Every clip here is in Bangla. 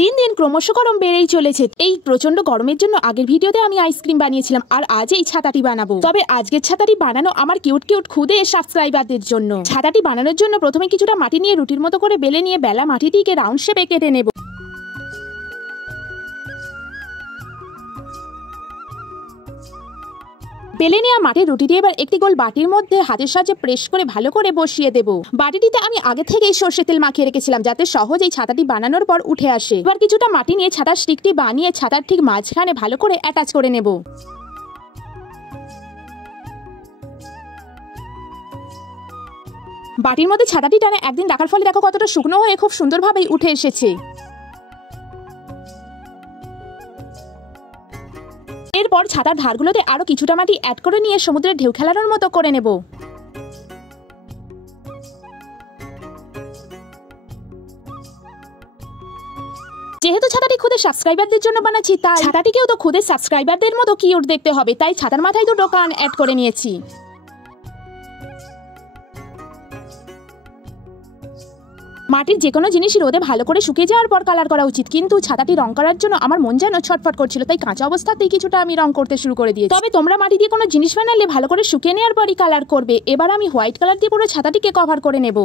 দিন দিন ক্রমশ গরম বেড়েই চলেছে। এই প্রচন্ড গরমের জন্য আগের ভিডিওতে আমি আইসক্রিম বানিয়েছিলাম, আর আজ এই ছাতাটি বানাবো। তবে আজকের ছাতাটি বানানো আমার কিউট কিউট খুদে সাবস্ক্রাইবারদের জন্য। ছাতাটি বানানোর জন্য প্রথমে কিছুটা মাটি নিয়ে রুটির মতো করে বেলে নিয়ে বেলা মাটিটিকে রাউন্ড শেপে কেটে নেব। বেলে নেওয়া মাটির রুটিটি এবার একটি গোল বাটির মধ্যে হাতের সাহায্যে প্রেস করে ভালো করে বসিয়ে দেব। বাটিটিতে আমি আগে থেকেই সরষে তেল মাখিয়ে রেখেছিলাম, যাতে সহজেই ছাতাটি বানানোর পর উঠে আসে। এবার কিছুটা মাটি নিয়ে ছাতার স্টিকটি বানিয়ে ছাতার ঠিক মাঝখানে ভালো করে অ্যাটাচ করে নেব। বাটির মধ্যে ছাতাটি টানে একদিন রাখার ফলে দেখো কতটা শুকনো হয়ে খুব সুন্দরভাবেই উঠে এসেছে। এরপর ছাতার ধারগুলোতে আরো কিছুটা মাটি অ্যাড করে নিয়ে সমুদ্রের ঢেউ খেলানোর মতো করে নেব। যেহেতু ছাতাটি খুদে সাবস্ক্রাইবারদের জন্য বানাচ্ছি, তাই ছাতাটিকেও তো খুদে সাবস্ক্রাইবারদের মতো কিউট দেখতে হবে, তাই ছাতার মাথায় দুটো কান অ্যাড করে নিয়েছি। মাটির যে কোনো জিনিস রোদে ভালো করে শুকিয়ে যাওয়ার পর কালার করা উচিত, কিন্তু ছাতাটি রং করার জন্য আমার মন যেন ছটফট করছিল, তাই কাঁচা অবস্থাতেই কিছুটা আমি রং করতে শুরু করে দিয়েছি। তবে তোমরা মাটি দিয়ে কোনো জিনিস বানালে ভালো করে শুকিয়ে নেওয়ার পরই কালার করবে। এবার আমি হোয়াইট কালার দিয়ে পুরো ছাতাটিকে কভার করে নেব।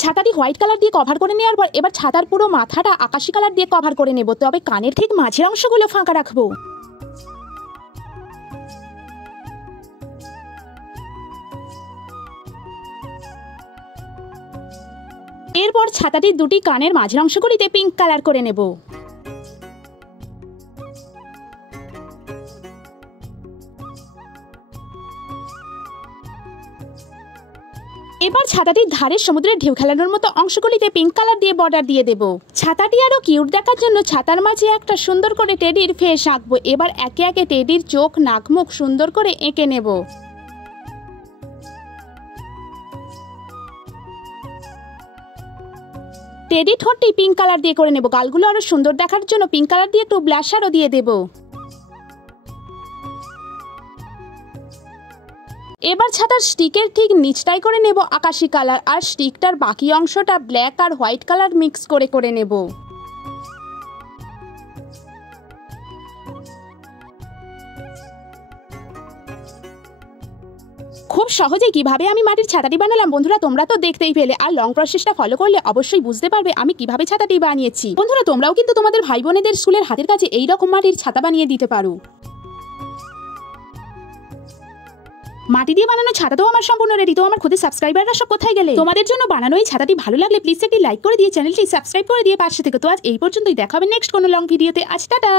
ছাতাটি হোয়াইট কালার দিয়ে কভার করে নেওয়ার পর এবার ছাতার পুরো মাথাটা আকাশি কালার দিয়ে কভার করে নেব। তবে কানের ঠিক মাঝের অংশগুলো ফাঁকা রাখবো। এরপর ছাতাটির দুটি কানের মাঝের অংশগুলিতে পিঙ্ক কালার করে নেব। এবার ছাতাটির ধারে সমুদ্রের ঢেউ খেলানোর মতো অংশগুলিতে পিঙ্ক কালার দিয়ে বর্ডার দিয়ে দেব। ছাতাটি আরো কিউট দেখার জন্য ছাতার মাঝে একটা সুন্দর করে টেডির ফেস আঁকবো। এবার একে একে টেডির চোখ, নাক, মুখ সুন্দর করে এঁকে নেব। টেডি ঠোঁটটি পিঙ্ক কালার দিয়ে করে নেব। গালগুলো আরো সুন্দর দেখার জন্য পিঙ্ক কালার দিয়ে একটু ব্লাশারও দিয়ে দেব। এবার ছাতার স্টিকের ঠিক নিচটাই করে নেব আকাশি কালার, আর স্টিকটার বাকি অংশটা ব্ল্যাক আর হোয়াইট কালার মিক্স করে নেব। খুব সহজে কিভাবে আমি মাটির ছাতাটি বানালাম বন্ধুরা তোমরা তো দেখতেই পেলে, আর লং প্রসেসটা ফলো করলে অবশ্যই বুঝতে পারবে আমি কিভাবে ছাতাটি বানিয়েছি। বন্ধুরা তোমরাও কিন্তু তোমাদের ভাই বোনেদের স্কুলের হাতের কাছে এইরকম মাটির ছাতা বানিয়ে দিতে পারো। মাটি দিয়ে বানানো ছাতা তো আমার সম্পূর্ণ রেডি। তো আমার খুদে সাবস্ক্রাইবাররা সব কোথায় গেলে? তোমাদের জন্য বানানো এই ছাতাটি ভালো লাগলে প্লিজ একটি লাইক করে দিয়ে চ্যানেলটি সাবস্ক্রাইব করে দিয়ে পাশে থেকে। তো আজ এই পর্যন্তই, দেখা হবে নেক্সট কোনো লং ভিডিওতে। আজ টাটা।